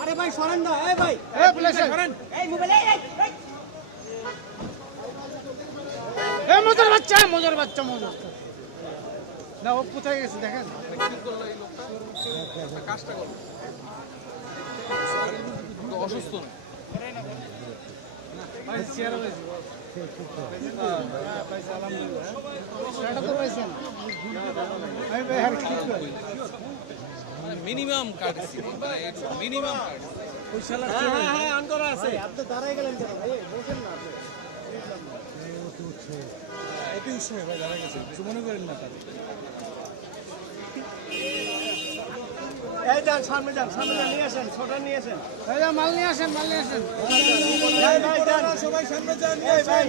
আরে ভাই সরেন না, এই ভাই সরেন, এই মোবাইল এই মজার বাচ্চা না, ও কোথায় গেছে দেখেন। কাজটা করো, অসুস্থ ভাই, চেয়ারে বসে মিনিমাম কাটছি, মিনিমাম আন্তরা আছে। আপনি দাঁড়াই গেলেন কেন ভাই? বসেন না, একটু উৎসাহ ভাই, দাঁড়াই গেছে, কিছু মনে করেন না। তাহলে এই যান, সামনে যান, নিয়ে আসেন, ছোটা নিয়ে আসেন, মাল নিয়ে আসেন, সবাই সামনে যান, ভাই